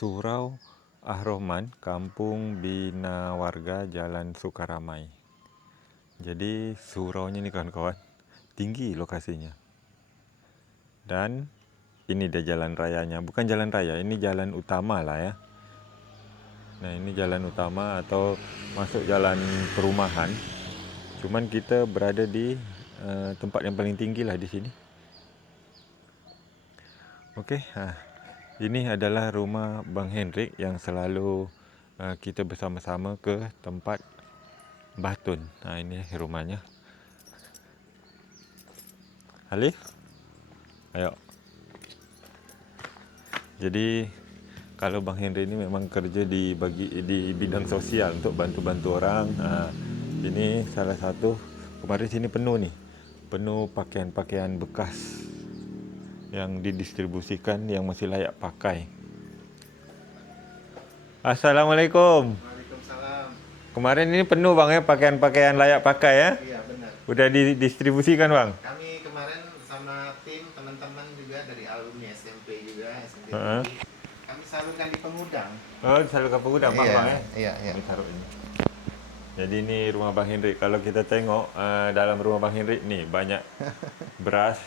Surau Ar-Rahman, Kampung Bina Warga, Jalan Sukaramai. Jadi suraunya ini kawan-kawan, tinggi lokasinya. Dan ini dia jalan rayanya, bukan jalan raya, ini jalan utama lah ya. Nah ini jalan utama atau masuk jalan perumahan. Cuman kita berada di tempat yang paling tinggi lah di sini. Okey, ini adalah rumah Bang Hendrik yang selalu kita bersama-sama ke tempat Batun. Ini rumahnya. Halif, ayo. Jadi kalau Bang Hendrik ini memang kerja di bidang sosial untuk bantu-bantu orang. Ini salah satu, kemarin sini penuh nih, penuh pakaian-pakaian bekas yang didistribusikan yang masih layak pakai. Assalamualaikum. Waalaikumsalam. Kemarin ini penuh Bang ya, pakaian-pakaian layak pakai ya? Iya benar. Udah didistribusikan Bang? Kami kemarin sama tim teman-teman juga dari alumni SMP juga, SMP Heeh. Tinggi. Kami salurkan di Pengudang. Oh, disalurkan Pengudang Bang, Iya, Bang ya? iya, iya. Ini taruh ini. Jadi ini rumah Bang Hendrik. Kalau kita tengok dalam rumah Bang Hendrik nih banyak beras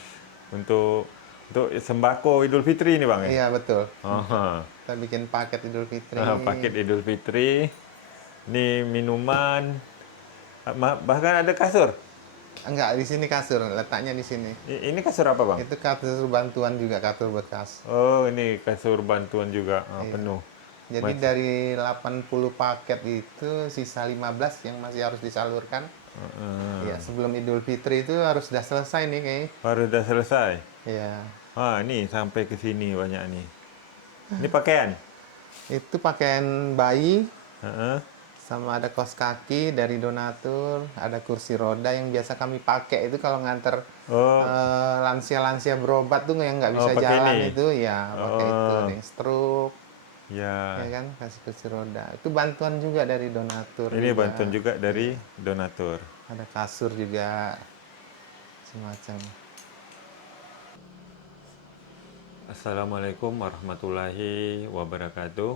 untuk sembako Idul Fitri ni Bang ya? Iya betul. Aha. Kita bikin paket Idul Fitri. Paket Idul Fitri. Ni minuman. Bahkan ada kasur. Enggak, di sini kasur, letaknya di sini. Ini kasur apa Bang? Itu kasur bantuan juga, kasur bekas. Oh, ini kasur bantuan juga. Iya. Penuh. Jadi dari 80 paket itu sisa 15 yang masih harus disalurkan. Iya, sebelum Idul Fitri itu harus sudah selesai nih kayaknya. Baru dah selesai. Iya. Ni sampai ke sini banyak nih. Ini pakaian. Itu pakaian bayi, Heeh. sama ada kaos kaki dari donatur, ada kursi roda yang biasa kami pakai itu kalau nganter Oh, lansia-lansia berobat tuh yang nggak bisa pakai jalan ini. itu, ya pakai itu Oh, nih, stroke, ya ya. kan, kasih kursi roda. Itu bantuan juga dari donatur Ini juga. bantuan juga dari Iya. donatur. Ada kasur juga semacam. Assalamualaikum warahmatullahi wabarakatuh.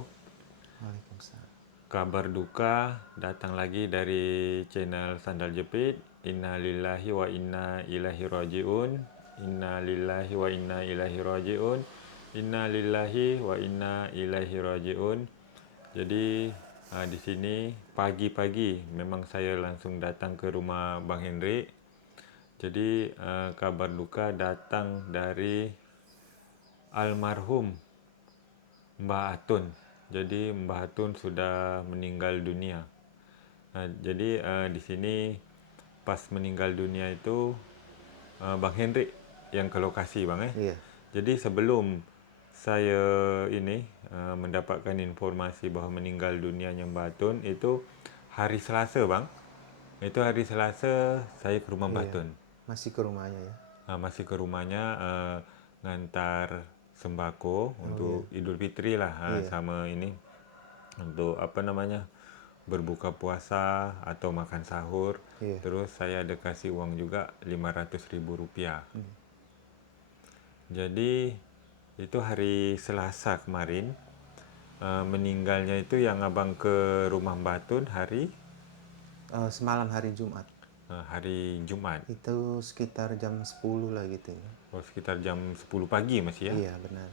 Waalaikumsalam. Kabar duka datang lagi dari channel Sandal Jepit. Inna lillahi wa inna ilaihi rajiun. Inna lillahi wa inna ilaihi rajiun. Inna lillahi wa inna ilaihi rajiun. Jadi di sini pagi-pagi memang saya langsung datang ke rumah Bang Hendrik. Jadi kabar duka datang dari almarhum Mbah Atun. Jadi Mbah Atun sudah meninggal dunia. Jadi di sini pas meninggal dunia itu Bang Hendrik yang ke lokasi Bang Iya. Jadi sebelum saya ini mendapatkan informasi bahwa meninggal dunianya Mbah Atun itu hari Selasa Bang. Itu hari Selasa saya ke rumah Mbah Iya. Atun. Masih ke rumahnya ya. Masih ke rumahnya ngantar sembako untuk Idul Fitri lah Iya. sama ini untuk apa namanya berbuka puasa atau makan sahur. Iya. Terus saya ada kasih uang juga Rp500.000. Jadi itu hari Selasa kemarin. Meninggalnya itu yang abang ke rumah Mbah Tun hari Semalam hari Jumat. hari Jumat. Itu sekitar jam 10 lah gitu ya. Oh, sekitar jam 10 pagi masih ya? Iya benar.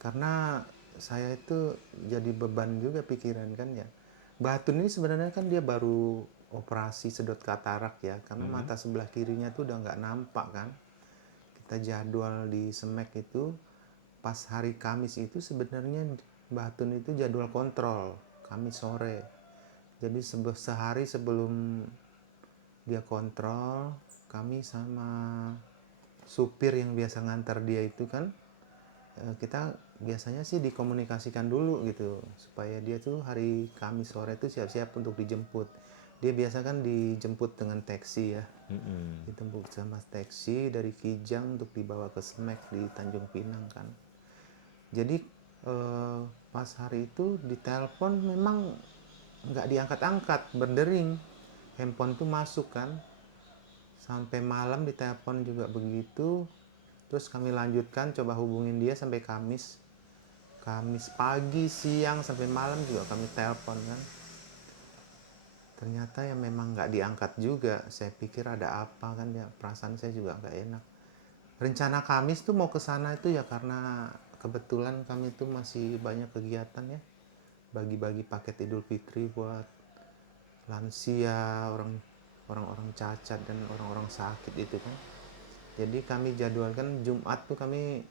Karena saya itu jadi beban juga pikiran kan ya. Batun ini sebenarnya kan dia baru operasi sedot katarak ya. Karena mata sebelah kirinya tuh udah nggak nampak kan. Kita jadwal di Semek itu pas hari Kamis itu sebenarnya Batun itu jadwal kontrol Kamis sore. Jadi sehari sebelum dia kontrol, kami sama supir yang biasa ngantar dia itu kan, kita biasanya sih dikomunikasikan dulu gitu supaya dia tuh hari Kamis sore itu siap-siap untuk dijemput. Dia biasa kan dijemput dengan taksi ya, dijemput sama taksi dari Kijang untuk dibawa ke Semek di Tanjung Pinang kan. Jadi pas hari itu ditelepon memang nggak diangkat-angkat, berdering, handphone tuh masuk kan. Sampai malam ditelepon juga begitu. Terus kami lanjutkan coba hubungin dia sampai Kamis. Kamis pagi, siang, sampai malam juga kami telepon kan. Ternyata ya memang nggak diangkat juga. Saya pikir ada apa kan ya, perasaan saya juga nggak enak. Rencana Kamis tuh mau ke sana itu ya karena kebetulan kami tuh masih banyak kegiatan ya. Bagi-bagi paket Idul Fitri buat lansia, orang-orang cacat dan orang-orang sakit itu kan. Jadi kami jadwalkan Jumat tuh kami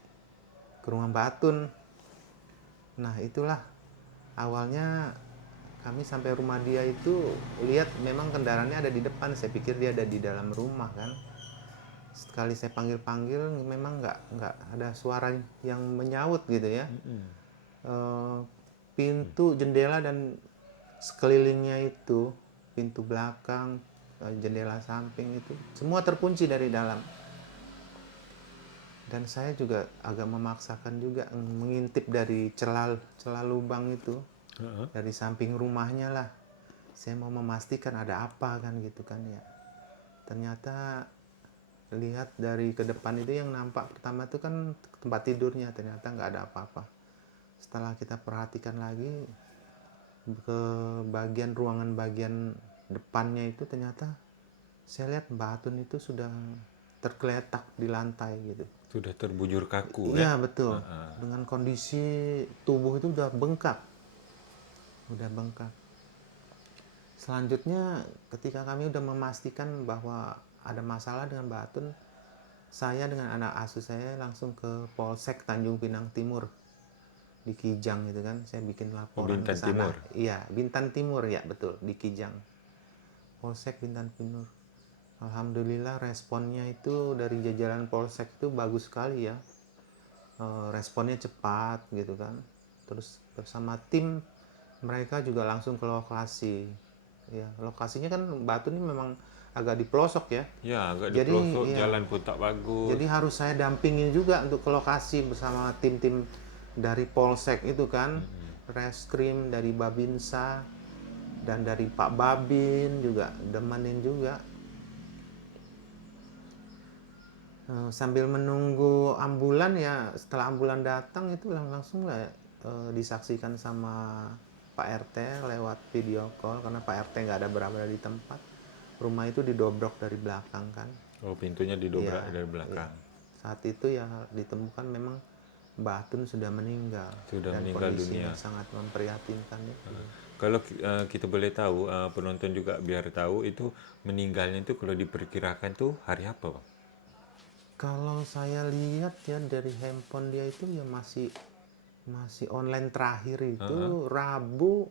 ke rumah Mbak Atun. Nah itulah awalnya kami sampai rumah dia itu lihat memang kendaraannya ada di depan. Saya pikir dia ada di dalam rumah kan. Sekali saya panggil-panggil memang nggak ada suara yang menyaut gitu ya. Eh, pintu, jendela dan sekelilingnya itu, pintu belakang, jendela samping itu semua terkunci dari dalam. Dan saya juga agak memaksakan juga mengintip dari celah lubang itu, dari samping rumahnya lah. Saya mau memastikan ada apa kan gitu kan ya. Ternyata lihat dari ke depan itu yang nampak pertama itu kan tempat tidurnya, ternyata nggak ada apa-apa. Setelah kita perhatikan lagi ke bagian ruangan bagian depannya itu, ternyata saya lihat Mbak Atun itu sudah tergeletak di lantai gitu. Sudah terbujur kaku Iya ya. betul. Dengan kondisi tubuh itu udah bengkak. Selanjutnya ketika kami udah memastikan bahwa ada masalah dengan Mbak Atun, saya dengan anak asuh saya langsung ke Polsek Tanjung Pinang Timur di Kijang gitu kan. Saya bikin laporan ke Bintan sana. Timur. Iya, Bintan Timur ya betul, di Kijang. Polsek Bintan Timur. Alhamdulillah responnya itu dari jajaran Polsek itu bagus sekali ya. Responnya cepat gitu kan. Terus bersama tim mereka juga langsung ke lokasi. Ya, lokasinya kan Batu ini memang agak di pelosok ya. Ya, agak di Jadi pelosok, ya, jalan pun tak bagus. jadi harus saya dampingin juga untuk ke lokasi bersama tim-tim dari Polsek itu kan, Reskrim dari Babinsa dan dari Pak Babin juga demenin juga. Sambil menunggu ambulan ya, setelah ambulan datang itu langsung lah disaksikan sama Pak RT lewat video call karena Pak RT nggak ada berada di tempat. Rumah itu didobrak dari belakang kan. Oh, pintunya Iya, didobrak dari iya. belakang. Saat itu ya ditemukan memang Mbak Atun sudah meninggal Sudah dan meninggal kondisinya dunia. sangat memprihatinkan ya. Kalau kita boleh tahu, penonton juga biar tahu itu meninggalnya itu kalau diperkirakan tuh hari apa, Bang? Kalau saya lihat ya dari handphone dia itu ya masih online terakhir itu Rabu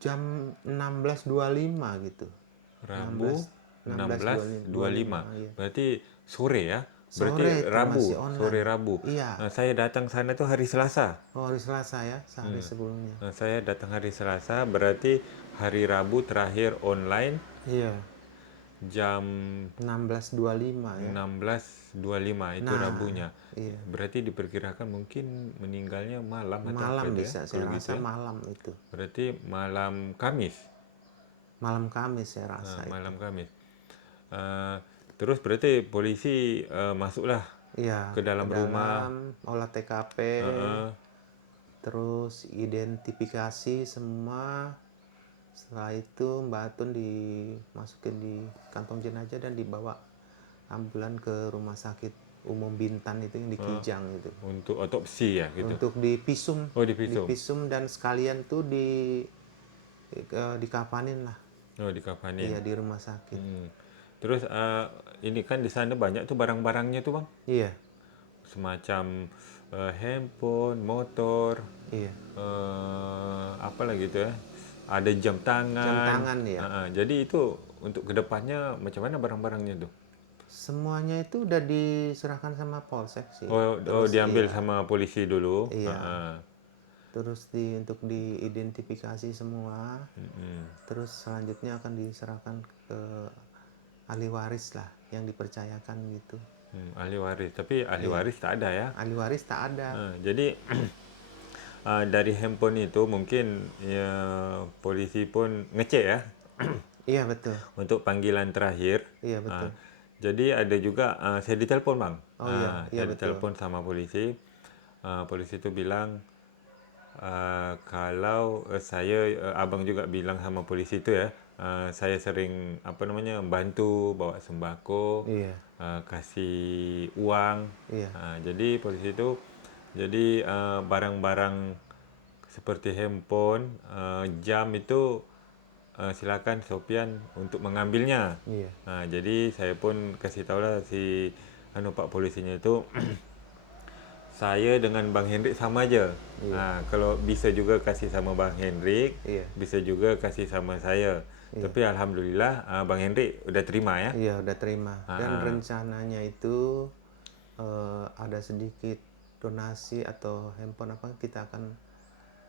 jam 16.25 gitu. Rabu 16.25 16.25. ya. Berarti sore ya? Berarti Sore itu Rabu, masih sore online. Rabu. Iya. Saya datang sana tuh hari Selasa. Oh, hari Selasa ya, sehari sebelumnya. Saya datang hari Selasa, berarti hari Rabu terakhir online Iya, jam 16.25 ya. 16.25 itu Nah, Rabunya. iya. Berarti diperkirakan mungkin meninggalnya malam atau apa Malam itu ya? bisa, Kalau saya gitu rasa ya. malam itu. Berarti malam Kamis. Malam Kamis saya rasa itu. Malam Kamis. Eh, terus berarti polisi masuklah Iya, ke ke dalam rumah. dalam olah TKP, Heeh. terus identifikasi semua. Setelah itu Mbak Atun dimasukin di kantong jenazah dan dibawa ambulan ke rumah sakit umum Bintan itu yang di Kijang itu. Untuk otopsi ya gitu. Untuk divisum, Oh, divisum. divisum dan sekalian tuh dikafanin lah. Oh, dikafanin. Iya di rumah sakit. Terus ini kan di sana banyak tuh barang-barangnya tuh, Bang. Iya, Semacam handphone, motor, iya. apa lagi tuh ya? Ada jam Jam tangan. tangan ya. Jadi itu untuk kedepannya macam mana barang-barangnya tuh? Semuanya itu udah diserahkan sama Polsek sih. Oh, Terus diambil iya, sama polisi dulu. iya. Terus untuk diidentifikasi semua. Terus selanjutnya akan diserahkan ke ahli waris lah yang dipercayakan gitu. Ahli waris, tapi ahli waris tak ada ya. Ahli waris tak ada. Jadi dari handphone itu mungkin ya, polisi pun ngecek ya Iya betul. untuk panggilan terakhir. Iya betul. Jadi ada juga saya ditelepon, Bang. Oh iya, iya Saya betul. ditelepon sama polisi. Polisi itu bilang kalau saya abang juga bilang sama polisi itu ya, saya sering apa namanya bantu bawa sembako, Iya, kasih uang. iya, Jadi polisi itu jadi barang-barang seperti handphone, jam itu silakan Sopian untuk mengambilnya. iya. Jadi saya pun kasih tahu lah si Pak polisinya itu saya dengan Bang Hendrik sama aja. Iya. Kalau bisa juga kasih sama Bang Hendrik, Iya, bisa juga kasih sama saya. iya. Tapi alhamdulillah Bang Hendrik udah terima ya. Iya, udah terima. Dan Ah, ah. rencananya itu ada sedikit donasi atau handphone apa kita akan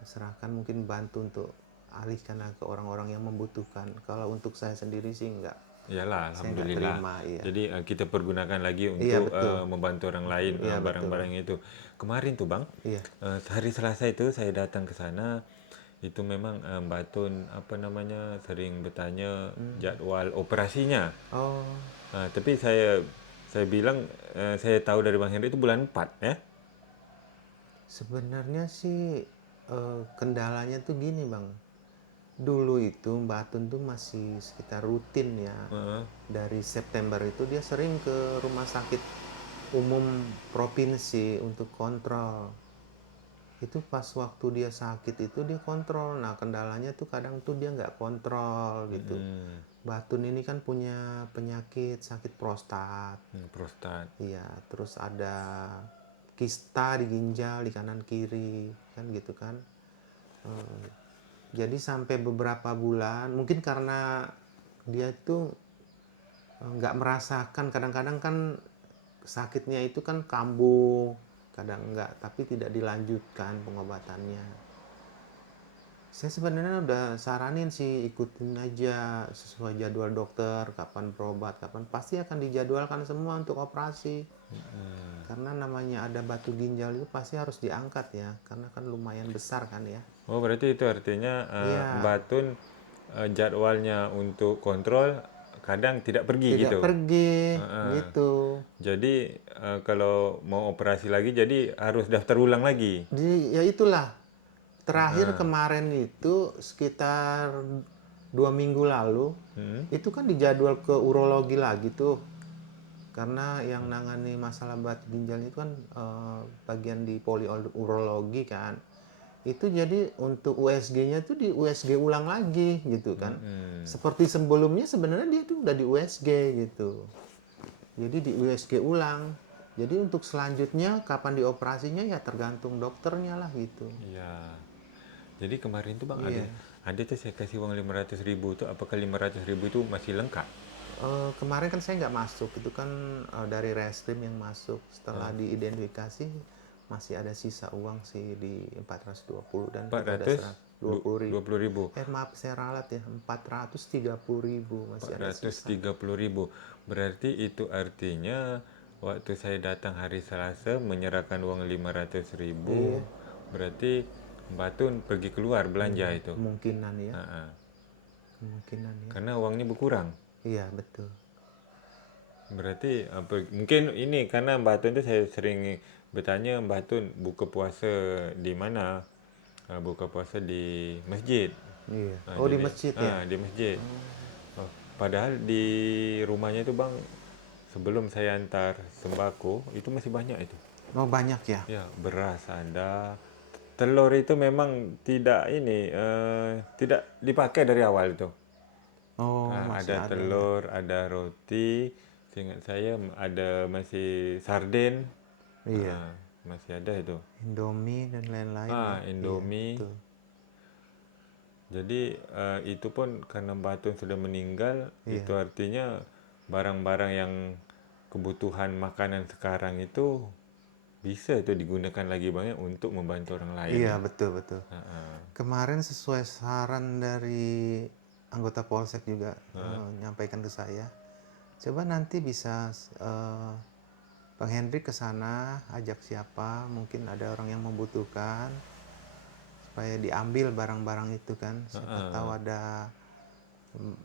serahkan, mungkin bantu untuk alihkan ke orang-orang yang membutuhkan. Kalau untuk saya sendiri sih enggak. Iyalah, Saya enggak alhamdulillah. terima, iya. Jadi kita pergunakan lagi Iya, untuk betul. membantu orang lain Iya, betul. barang-barang itu. Kemarin tuh Bang, Iya. hari Selasa itu saya datang ke sana. Itu memang Mbak Tun apa namanya sering bertanya jadwal operasinya. Oh, Tapi saya bilang saya tahu dari Bang Henry itu bulan 4 ya. sebenarnya sih kendalanya tuh gini, Bang. Dulu itu Mbak Tun tuh masih sekitar rutin ya. Heeh. Dari September itu dia sering ke rumah sakit umum provinsi untuk kontrol. Itu pas waktu dia sakit itu dia kontrol. Nah, kendalanya tuh kadang tuh dia nggak kontrol gitu. Mm-mm. Mbak Tun ini kan punya penyakit sakit prostat. Prostat. Iya, terus ada kista di ginjal di kanan kiri kan gitu kan. Eh, jadi sampai beberapa bulan, mungkin karena dia itu nggak merasakan, kadang-kadang kan sakitnya itu kan kambuh, kadang enggak, tapi tidak dilanjutkan pengobatannya. Saya sebenarnya udah saranin sih ikutin aja sesuai jadwal dokter, kapan berobat, kapan pasti akan dijadwalkan semua untuk operasi. Karena namanya ada batu ginjal itu pasti harus diangkat ya, karena kan lumayan besar kan ya. Oh, berarti itu artinya Iya, Mbak Tun jadwalnya untuk kontrol kadang tidak pergi tidak gitu. pergi Heeh. gitu. Jadi kalau mau operasi lagi jadi harus daftar ulang lagi. Ya itulah. Terakhir kemarin itu sekitar 2 minggu lalu, Hmm. itu kan dijadwal ke urologi lagi tuh. Karena yang nangani masalah batu ginjal itu kan bagian di poliurologi kan. Itu jadi untuk USG-nya tuh di USG ulang lagi gitu kan. Seperti sebelumnya sebenarnya dia tuh udah di USG gitu. Jadi di USG ulang. Jadi untuk selanjutnya kapan dioperasinya ya tergantung dokternya lah gitu. Iya. Jadi kemarin tuh Bang Iya. ada tuh saya kasih uang 500.000 tuh apakah 500.000 itu masih lengkap? Kemarin kan saya nggak masuk, itu kan dari reskrim yang masuk. Setelah diidentifikasi masih ada sisa uang sih di 420 dan juga ada 120.000. 420.000. Maaf saya ralat ya, 430.000 masih ada sisa. 430.000. Berarti itu artinya waktu saya datang hari Selasa menyerahkan uang 500.000, Iya, berarti Mbak Tun pergi keluar belanja itu. kemungkinan ya, Ah, ah. kemungkinan ya. Karena uangnya berkurang. Iya betul. Berarti mungkin ini karena Mbak Tun itu saya sering bertanya Mbak Tun buka puasa di mana? Buka puasa di masjid. Iya. Oh di Jadi masjid ya. di masjid. Oh, padahal di rumahnya itu Bang sebelum saya antar sembako itu masih banyak itu. Oh banyak ya. Ya, beras ada. Telur itu memang tidak ini tidak dipakai dari awal itu. Oh masih Ada ada ya. telur, ada roti. Seingat saya ada masih sarden. Iya. Masih ada itu. Indomie dan lain-lain ya. Iya Indomie. betul. Jadi itu pun karena Mbak Tun sudah meninggal, itu Iya. artinya barang-barang yang kebutuhan makanan sekarang itu bisa itu digunakan lagi banyak untuk membantu orang lain Iya ya. betul betul. Kemarin sesuai saran dari anggota Polsek juga menyampaikan ke saya, coba nanti bisa Bang Hendrik ke sana, ajak siapa, mungkin ada orang yang membutuhkan, supaya diambil barang-barang itu kan. Siapa tahu ada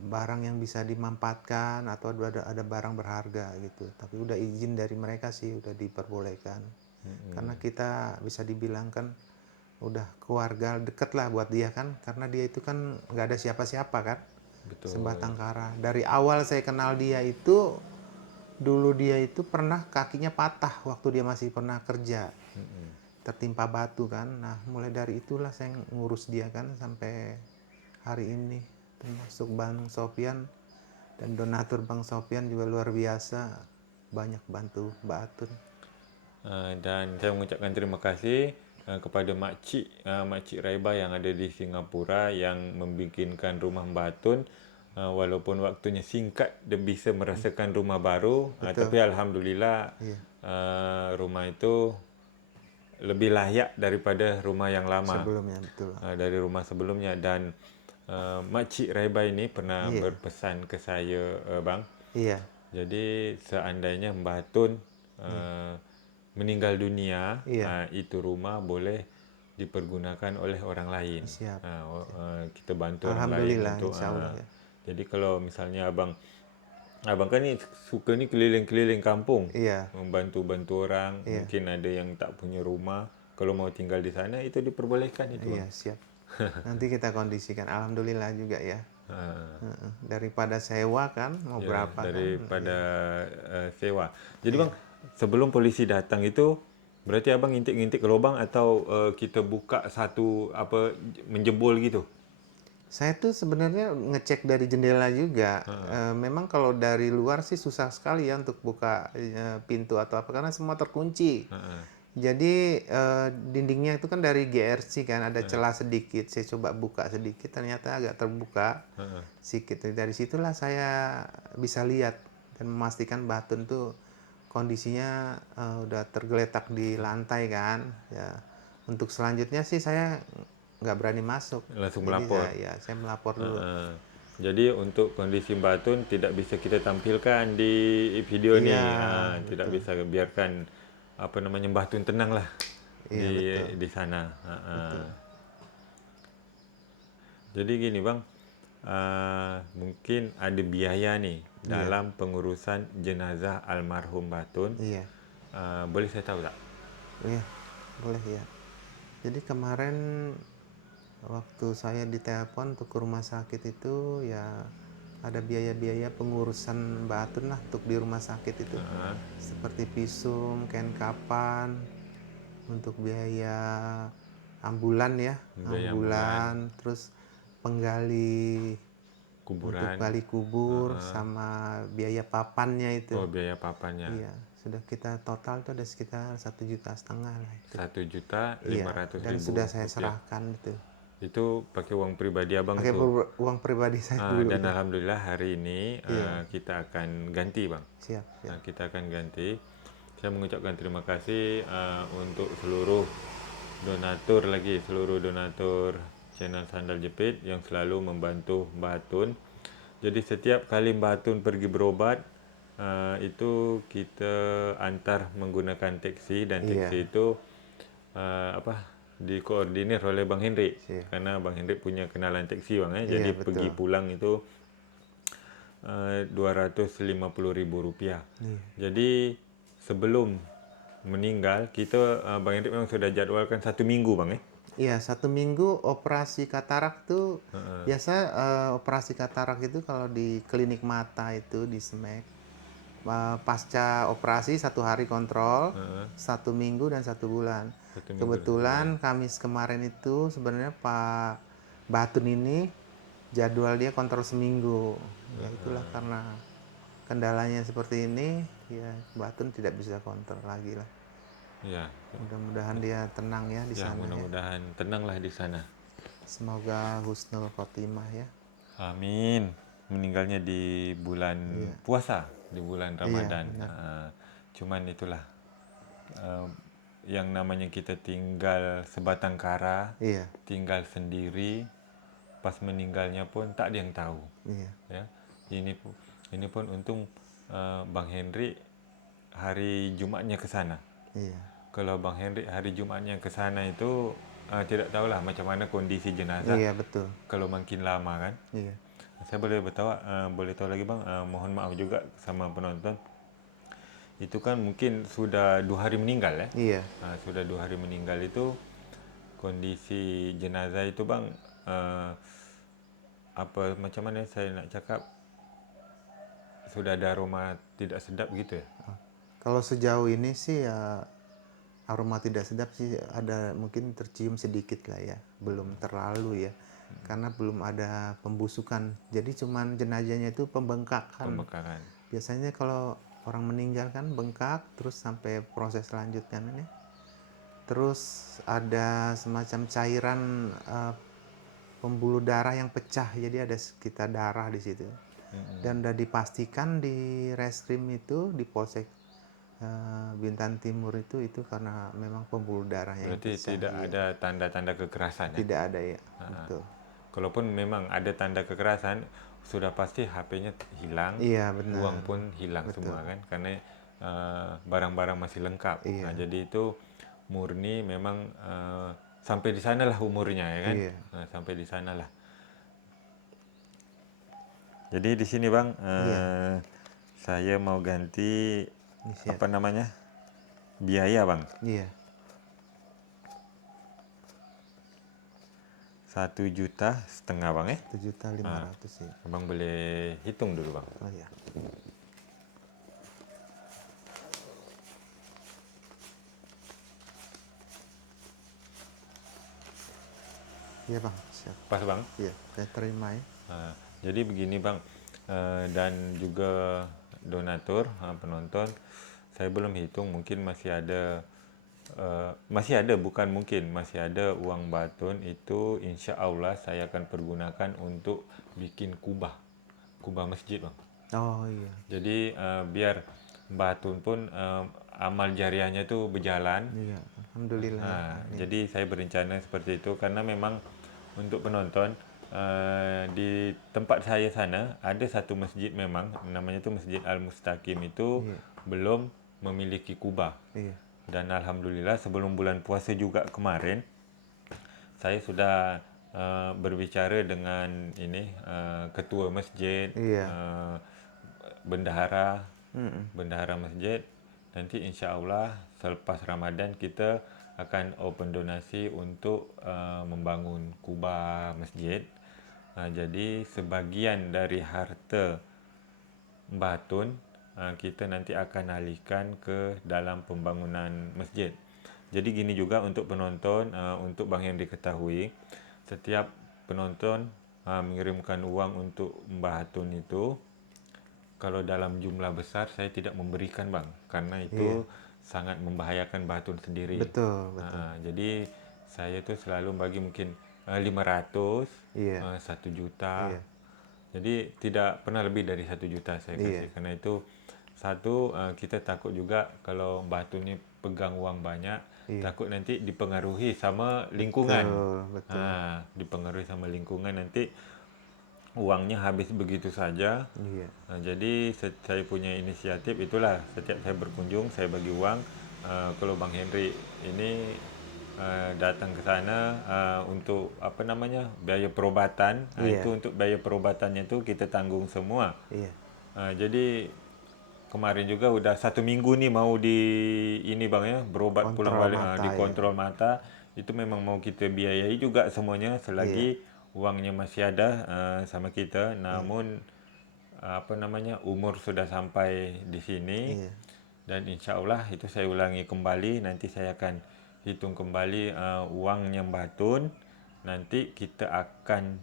barang yang bisa dimanfaatkan atau ada barang berharga gitu. Tapi udah izin dari mereka sih, udah diperbolehkan. Karena kita bisa dibilang kan udah keluarga deket lah buat dia kan, karena dia itu kan nggak ada siapa-siapa kan, Betul. sebatang kara. Dari awal saya kenal dia itu, dulu dia itu pernah kakinya patah waktu dia masih pernah kerja, tertimpa batu kan. Nah mulai dari itulah saya ngurus dia kan sampai hari ini, termasuk Bang Sofian dan donatur Bang Sofian juga luar biasa, banyak bantu Mbak Atun. Dan saya mengucapkan terima kasih kepada Makcik Raiba yang ada di Singapura yang membikinkan rumah Mbak Atun. Walaupun waktunya singkat, dia bisa merasakan rumah baru. Betul. Tapi Alhamdulillah Iya. rumah itu lebih layak daripada rumah yang lama. Sebelumnya betul. Dari rumah sebelumnya. Dan Makcik Raiba ini pernah Iya. berpesan ke saya, Bang. Iya. Jadi seandainya Mbah Tun meninggal dunia, Iya. itu rumah boleh dipergunakan oleh orang lain. Siap. Kita bantu orang lain Alhamdulillah, untuk. insya Allah ya. Jadi kalau misalnya abang kan ni suka ni keliling-keliling kampung, Iya. membantu-bantu orang. Iya. Mungkin ada yang tak punya rumah, kalau mau tinggal di sana itu diperbolehkan itu, Bang. Iya, siap. Nanti kita kondisikan. Alhamdulillah juga ya. Heeh. Daripada sewa kan, mau Ya, berapa kan? daripada Iya. sewa. Jadi Bang, sebelum polisi datang itu berarti abang ngintip-ngintip ke lubang atau kita buka satu menjebol gitu? Saya tuh sebenarnya ngecek dari jendela juga. Memang kalau dari luar sih susah sekali ya untuk buka pintu atau apa karena semua terkunci. Jadi dindingnya itu kan dari GRC kan, ada celah sedikit. Saya coba buka sedikit, ternyata agak terbuka sedikit. Dari situlah saya bisa lihat dan memastikan Batun tuh kondisinya udah tergeletak di lantai kan. Ya, untuk selanjutnya sih saya nggak berani masuk. Langsung Jadi melapor. saya melapor dulu. Jadi untuk kondisi Mbak Tun tidak bisa kita tampilkan di video Iya, nih. Tidak bisa biarkan Mbak Tun tenang lah iya betul. di sana. Betul. Jadi gini Bang, mungkin ada biaya nih dalam pengurusan jenazah almarhum Mbak Tun. Iya. Boleh saya tahu tak? Iya, boleh ya. Jadi kemarin waktu saya ditelepon untuk ke rumah sakit itu ya ada biaya-biaya pengurusan Mbak Atun lah untuk di rumah sakit itu. Seperti visum, kapan, untuk biaya ambulan ya, Biaya ambulan, terus penggali untuk kuburan. gali kubur sama biaya papannya itu. Oh, biaya papannya. Iya, sudah kita total tuh ada sekitar 1,5 juta lah itu. 1.500.000 Iya, dan sudah saya rupiah. serahkan itu. Itu pakai uang pribadi abang Pakai tuh. uang pribadi saya dulu. Dan ya. alhamdulillah hari ini kita akan ganti Bang. Siap, siap. Kita akan ganti. Saya mengucapkan terima kasih untuk seluruh donatur channel Sandal Jepit yang selalu membantu Mbak Tun. Jadi setiap kali Mbak Tun pergi berobat, itu kita antar menggunakan taksi dan taksi itu dikoordinir oleh Bang Hendrik. Karena Bang Hendrik punya kenalan taksi Bang. Jadi betul. pergi pulang itu Rp250.000. Jadi sebelum meninggal kita Bang Hendrik memang sudah jadwalkan 1 minggu Bang. Iya, 1 minggu operasi katarak tuh biasa operasi katarak itu kalau di klinik mata itu di SMEK pasca operasi 1 hari kontrol, 1 minggu dan 1 bulan. Kebetulan Kamis kemarin itu sebenarnya Pak Batun ini jadwal dia kontrol seminggu. Ya itulah karena kendalanya seperti ini, ya Batun tidak bisa kontrol lagi lah. Ya. Mudah-mudahan dia tenang ya di sana. Mudah-mudahan tenanglah di sana. Semoga husnul khotimah ya. Amin. Meninggalnya di bulan puasa, di bulan Ramadan. Cuman itulah yang namanya kita tinggal sebatang kara, tinggal sendiri, pas meninggalnya pun tak ada yang tahu. Ya. Ini pun untung Bang Hendrik hari Jumatnya ke sana. Kalau Bang Hendrik hari Jumatnya ke sana itu tidak tahulah macam mana kondisi jenazah. Iya, betul. Kalau makin lama kan. Iya. Saya boleh tahu lagi Bang, mohon maaf juga sama penonton. Itu kan mungkin sudah 2 hari meninggal ya. Iya. Sudah 2 hari meninggal itu kondisi jenazah itu bang, apa macam mana saya nak cakap, sudah ada aroma tidak sedap gitu ya? Kalau sejauh ini sih ya aroma tidak sedap sih ada mungkin tercium sedikit lah ya, belum terlalu ya. Karena belum ada pembusukan. Jadi cuman jenazahnya itu pembengkakan. Pembakaran. Biasanya kalau orang meninggal kan bengkak terus sampai proses lanjutkan ini. Terus ada semacam cairan pembuluh darah yang pecah, jadi ada sekitar darah di situ. Dan udah dipastikan di reskrim itu di Polsek Bintan Timur itu karena memang pembuluh darah yang Berarti pecah. tidak Iya. ada tanda-tanda kekerasan ya? Tidak ada ya, betul. Kalaupun memang ada tanda kekerasan, sudah pasti HP-nya hilang, Iya benar, uang pun hilang betul. semua kan, karena barang-barang masih lengkap. Iya. Nah, jadi itu murni memang sampai di sanalah umurnya ya kan? Iya. Sampai di sanalah. Jadi di sini bang, Iya. saya mau ganti Inisiat. apa namanya biaya bang, Iya. 1,5 juta bang ya. 1.500.000 sih. Abang boleh hitung dulu bang. Oh iya. Iya bang, siap. Pas bang. Iya, saya terima ya. Jadi begini bang, dan juga donatur, penonton, saya belum hitung, mungkin masih ada, bukan mungkin, masih ada uang batun itu, insya Allah saya akan pergunakan untuk bikin kubah masjid bang. Oh iya. Jadi biar batun pun amal jariahnya itu berjalan. Iya, alhamdulillah ya. Jadi saya berencana seperti itu karena memang untuk penonton, di tempat saya sana ada satu masjid memang namanya itu Masjid Al-Mustaqim itu Iya. belum memiliki kubah. Iya. Dan alhamdulillah sebelum bulan puasa juga kemarin saya sudah berbicara dengan ini ketua masjid, Iya. bendahara masjid. Nanti insya Allah selepas Ramadan kita akan open donasi untuk membangun kubah masjid. Jadi sebagian dari harta batun kita nanti akan alihkan ke dalam pembangunan masjid. Jadi gini juga untuk penonton, untuk Bang Henry ketahui, setiap penonton mengirimkan uang untuk batun itu, kalau dalam jumlah besar saya tidak memberikan bang, karena itu sangat membahayakan batun sendiri. Betul, betul. Jadi saya tuh selalu bagi mungkin 500, Iya. 1 juta. Iya. Jadi tidak pernah lebih dari 1 juta saya kasih. Karena itu satu, kita takut juga kalau batun ini pegang uang banyak, takut nanti dipengaruhi sama lingkungan. Betul. Dipengaruhi sama lingkungan, nanti uangnya habis begitu saja. Iya. Jadi saya punya inisiatif itulah, setiap saya berkunjung saya bagi uang. Kalau Bang Henry ini datang ke sana untuk apa namanya biaya perubatan, itu untuk biaya perubatannya itu kita tanggung semua. Iya. Jadi kemarin juga udah 1 minggu nih mau di ini bang ya, berobat pulang balik, dikontrol mata, itu memang mau kita biayai juga semuanya selagi uangnya masih ada sama kita. Namun apa namanya umur sudah sampai di sini, dan insya Allah itu saya ulangi kembali, nanti saya akan hitung kembali uangnya batun, nanti kita akan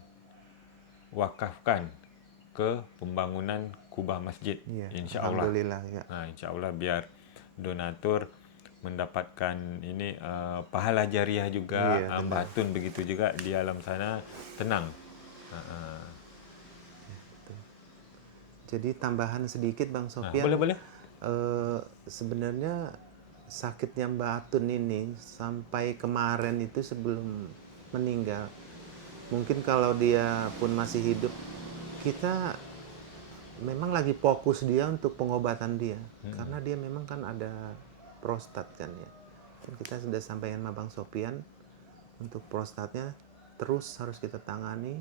wakafkan ke pembangunan kubah masjid. Insya Allah. Alhamdulillah ya. Insya Allah biar donatur mendapatkan ini pahala jariah juga, batun begitu juga di alam sana tenang. Jadi tambahan sedikit Bang Sofian. Boleh. Sebenarnya sakitnya Mbak Atun ini sampai kemarin itu sebelum meninggal, mungkin kalau dia pun masih hidup, kita memang lagi fokus dia untuk pengobatan dia. Karena dia memang kan ada prostat kan ya. Dan kita sudah sampaikan sama Bang Sofian untuk prostatnya terus harus kita tangani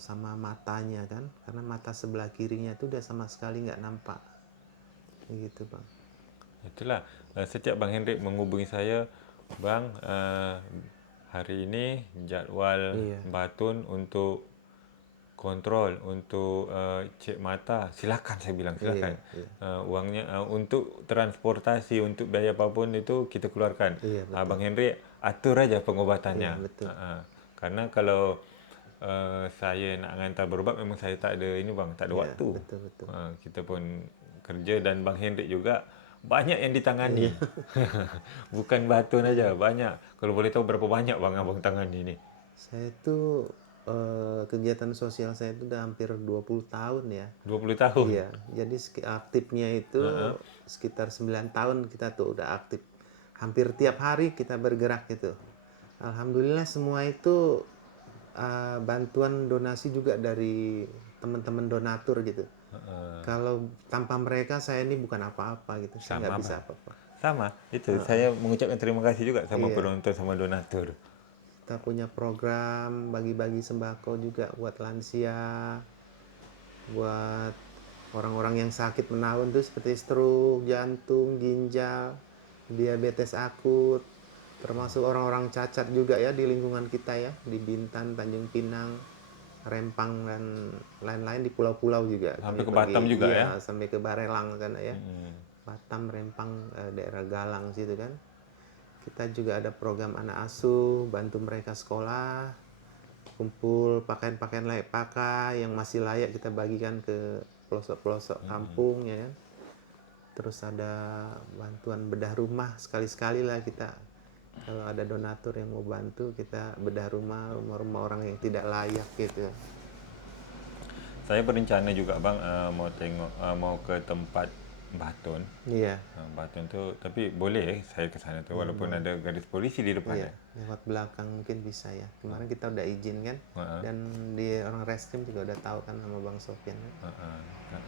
sama matanya kan, karena mata sebelah kirinya itu udah sama sekali nggak nampak begitu bang. Itulah setiap Bang Hendrik menghubungi saya, Bang, hari ini jadual Iya. Batun untuk kontrol, untuk cek mata. Silakan, saya bilang Iya, silakan. iya. Uangnya untuk transportasi, untuk biaya apapun itu kita keluarkan. Iya, betul. Bang Henry atur aja Iya, pengobatannya. betul. Karena kalau saya nak hantar berubat, memang saya tak ada ini bang, tak ada Iya, waktu. betul, betul. Kita pun kerja, dan Bang Henry juga banyak yang ditangani. Iya. Bukan Batun aja, banyak. Kalau boleh tahu berapa banyak bang abang tangani ini? Saya itu kegiatan sosial saya itu udah hampir 20 tahun ya. 20 tahun. Iya, jadi aktifnya itu sekitar 9 tahun kita tuh udah aktif. Hampir tiap hari kita bergerak gitu. Alhamdulillah semua itu bantuan donasi juga dari teman-teman donatur gitu. Kalau tanpa mereka saya ini bukan apa-apa gitu. Saya nggak Sama bisa bang. apa-apa. Sama, itu saya mengucapkan terima kasih juga sama Iya. penonton, sama donatur. Kita punya program bagi-bagi sembako juga buat lansia, buat orang-orang yang sakit menahun tuh seperti stroke, jantung, ginjal, diabetes akut, termasuk orang-orang cacat juga ya di lingkungan kita ya, di Bintan, Tanjung Pinang, Rempang dan lain-lain, di pulau-pulau juga. Sampai Kami ke pergi, Batam juga ya. iya, sampai ke Barelang sana ya. Batam, Rempang, daerah Galang situ kan. Kita juga ada program anak asuh, bantu mereka sekolah, kumpul pakaian-pakaian layak pakai yang masih layak kita bagikan ke pelosok-pelosok kampung ya kan. Terus ada bantuan bedah rumah, sekali-sekali lah kita, kalau ada donatur yang mau bantu, kita bedah rumah-rumah orang yang tidak layak gitu. Saya berencana juga bang, mau tengok, mau ke tempat Batun. Iya, Batun tu, tapi boleh saya ke sana tu walaupun ada garis polisi di depan. iya, lewat belakang mungkin bisa ya. Kemarin kita udah izin kan, dan di orang reskrim juga udah tahu kan sama Bang Sofyan kan.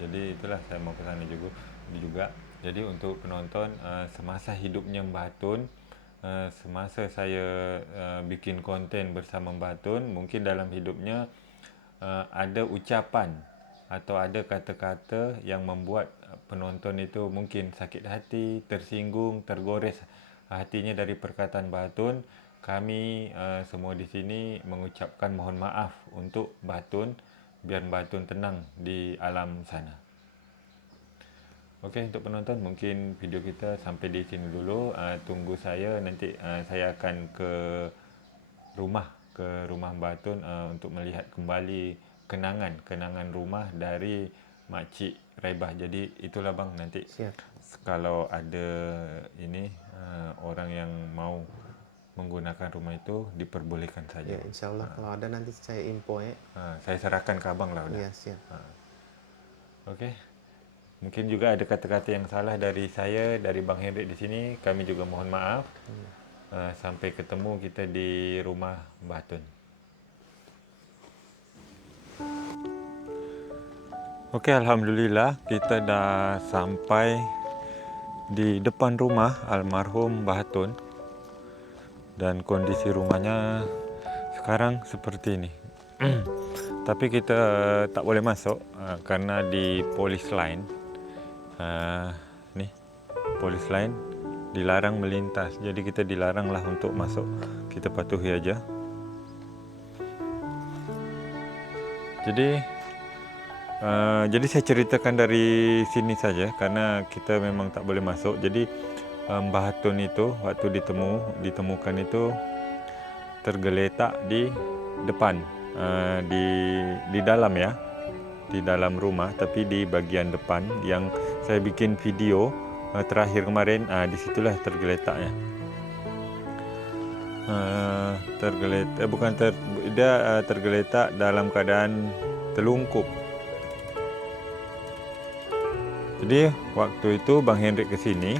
Jadi itulah saya mau ke sana juga. Jadi untuk penonton, semasa hidupnya Batun, semasa saya bikin konten bersama Batun, mungkin dalam hidupnya ada ucapan atau ada kata-kata yang membuat penonton itu mungkin sakit hati, tersinggung, tergores hatinya dari perkataan Batun. Kami semua di sini mengucapkan mohon maaf untuk Batun, biar Batun tenang di alam sana. Okey, untuk penonton mungkin video kita sampai di sini dulu. Tunggu saya, nanti saya akan ke rumah Batun untuk melihat kembali kenangan rumah dari Makcik Raibah. Jadi itulah bang, nanti Siap. kalau ada ini orang yang mau menggunakan rumah itu diperbolehkan saja. Ya, insya Allah kalau ada nanti saya info ya. Saya serahkan ke abang lah udah. Iya, siap. Okey. Mungkin juga ada kata-kata yang salah dari saya, dari Bang Henry di sini. Kami juga mohon maaf. Sampai ketemu kita di rumah Batun. Okey, alhamdulillah kita dah sampai di depan rumah almarhum Batun. Dan kondisi rumahnya sekarang seperti ini. Tapi kita tak boleh masuk karena di polis line. Ni polis line dilarang melintas, jadi kita dilaranglah untuk masuk. Kita patuhi aja. Jadi saya ceritakan dari sini saja karena kita memang tak boleh masuk. Jadi Mbah Hatun itu waktu ditemukan itu tergeletak di depan, di dalam ya, di dalam rumah, tapi di bagian depan yang saya bikin video terakhir kemarin. Disitulah tergeletaknya. Dia tergeletak dalam keadaan telungkup. Jadi waktu itu Bang Hendrik ke sini,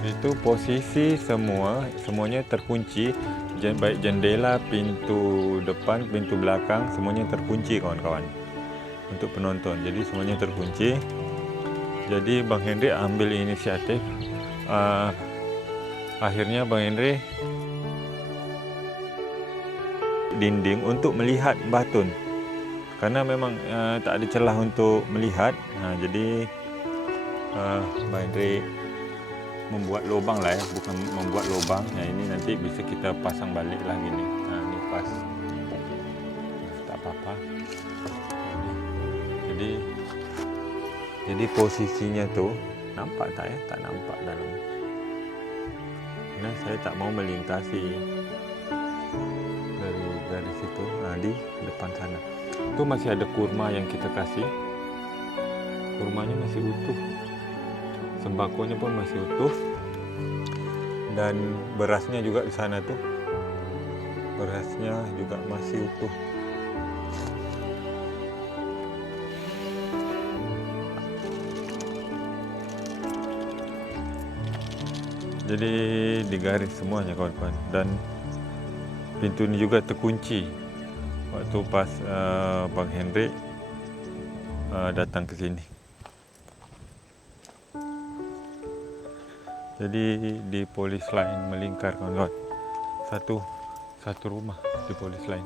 itu posisi semuanya terkunci, baik jendela, pintu depan, pintu belakang, semuanya terkunci kawan-kawan. Untuk penonton, jadi semuanya terkunci. Jadi Bang Hendrik ambil inisiatif. Akhirnya Bang Hendrik dinding untuk melihat Batun, karena memang tak ada celah untuk melihat. Jadi Bang Hendrik membuat lubang lah ya, bukan membuat lubang. Nah ini nanti bisa kita pasang balik lah gini. Nah ini pas, tak apa-apa. Jadi posisinya tuh nampak tak ya? Tak nampak dalam. Nah saya tak mau melintasi dari garis itu. Nah di depan sana itu masih ada kurma yang kita kasih. Kurmanya masih utuh, sembakonya pun masih utuh, dan berasnya juga di sana tuh, berasnya juga masih utuh. Jadi digaris semuanya kawan-kawan, dan pintu ini juga terkunci waktu pas Bang Hendrik datang ke sini. Jadi di polis line melingkar kawan-kawan, satu rumah di polis line.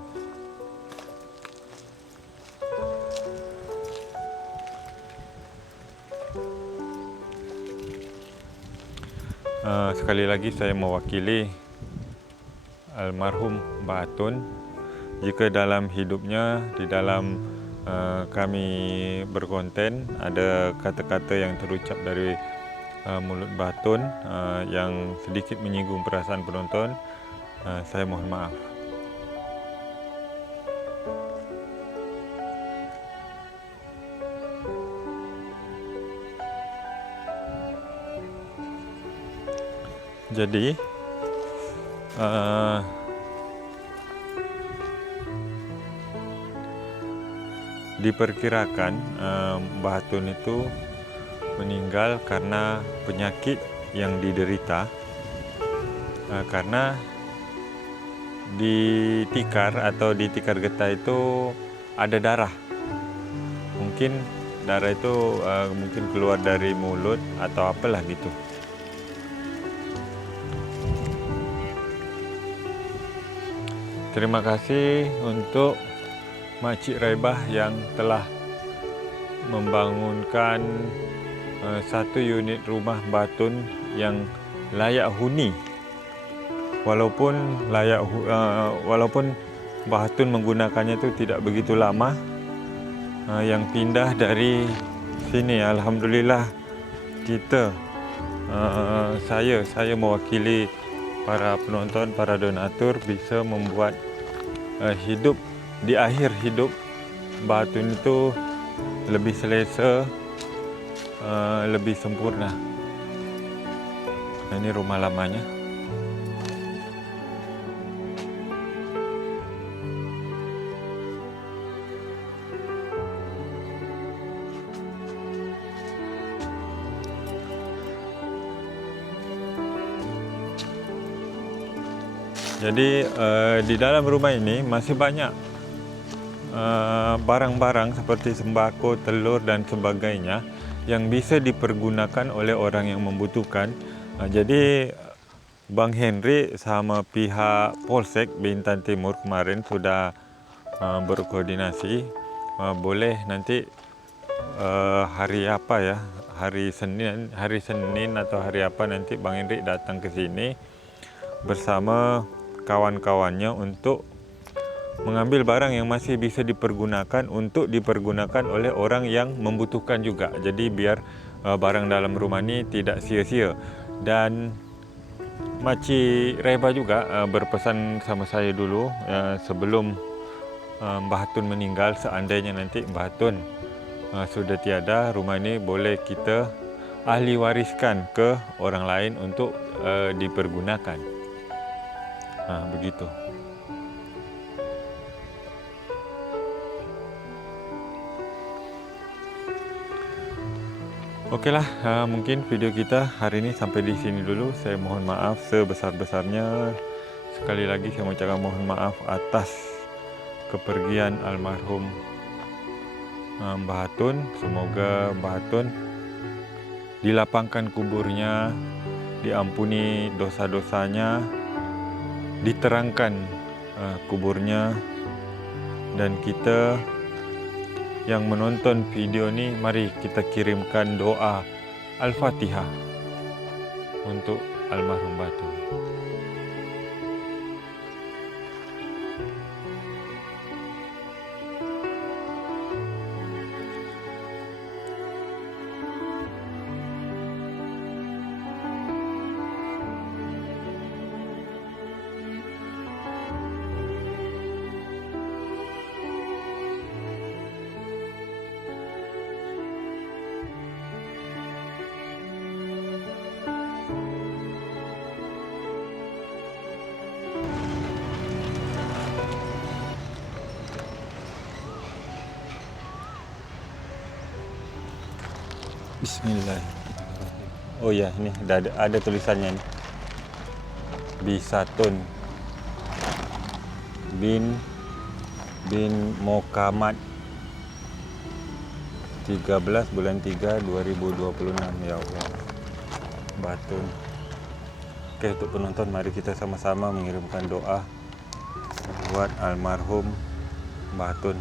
Sekali lagi saya mewakili almarhum Mbah Atun. Jika dalam hidupnya, di dalam kami berkonten, ada kata-kata yang terucap dari mulut Mbah Atun yang sedikit menyinggung perasaan penonton, saya mohon maaf. Jadi diperkirakan Mbah Atun itu meninggal karena penyakit yang diderita, karena di tikar atau di tikar getah itu ada darah. Mungkin darah itu mungkin keluar dari mulut atau apalah gitu. Terima kasih untuk Makcik Raibah yang telah membangunkan satu unit rumah Mbah Atun yang layak huni. Walaupun Mbah Atun menggunakannya itu tidak begitu lama, yang pindah dari sini, alhamdulillah kita, saya mewakili para penonton, para donatur bisa membuat hidup di akhir hidup Mbah Atun itu lebih selesa, lebih sempurna. Nah, ini rumah lamanya. Jadi di dalam rumah ini masih banyak barang-barang seperti sembako, telur dan sebagainya yang bisa dipergunakan oleh orang yang membutuhkan. Jadi Bang Hendrik sama pihak Polsek Bintan Timur kemarin sudah berkoordinasi, boleh nanti hari apa ya, hari Senin atau hari apa nanti Bang Hendrik datang ke sini bersama kawan-kawannya untuk mengambil barang yang masih bisa dipergunakan untuk dipergunakan oleh orang yang membutuhkan juga. Jadi biar barang dalam rumah ini tidak sia-sia. Dan Makcik Raibah juga berpesan sama saya dulu sebelum Mbah Atun meninggal, seandainya nanti Mbah Atun sudah tiada, rumah ini boleh kita ahli wariskan ke orang lain untuk dipergunakan. Begitu. Okeylah, mungkin video kita hari ini sampai di sini dulu. Saya mohon maaf sebesar-besarnya. Sekali lagi saya mengucapkan mohon maaf atas kepergian almarhum Mbah Atun. Semoga Mbah Atun dilapangkan kuburnya, diampuni dosa-dosanya, diterangkan kuburnya, dan kita yang menonton video ini, mari kita kirimkan doa Al-Fatihah untuk almarhum Batun. Bismillahirrahmanirrahim. Oh ya, ini ada tulisannya nih. Bisatun bin Mokamat 13 bulan 3 2026. Ya Allah, Batun. Oke, untuk penonton, mari kita sama-sama mengirimkan doa buat almarhum Batun.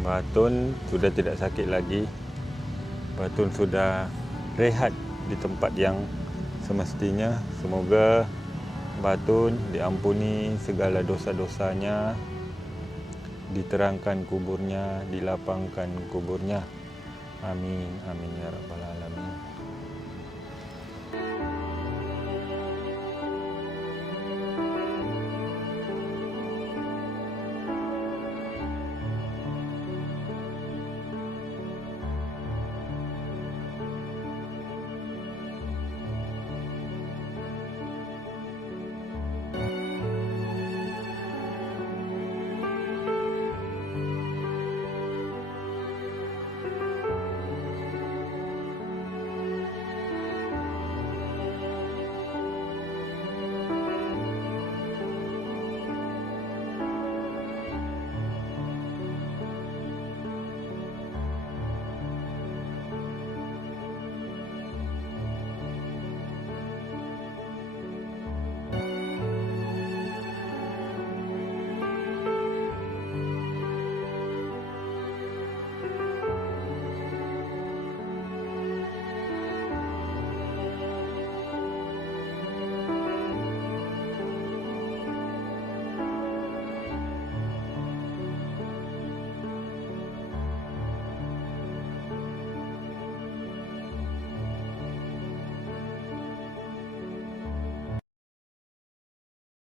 Batun sudah tidak sakit lagi. Batun sudah rehat di tempat yang semestinya. Semoga Batun diampuni segala dosa-dosanya, diterangkan kuburnya, dilapangkan kuburnya. Amin, amin ya rabbal alamin.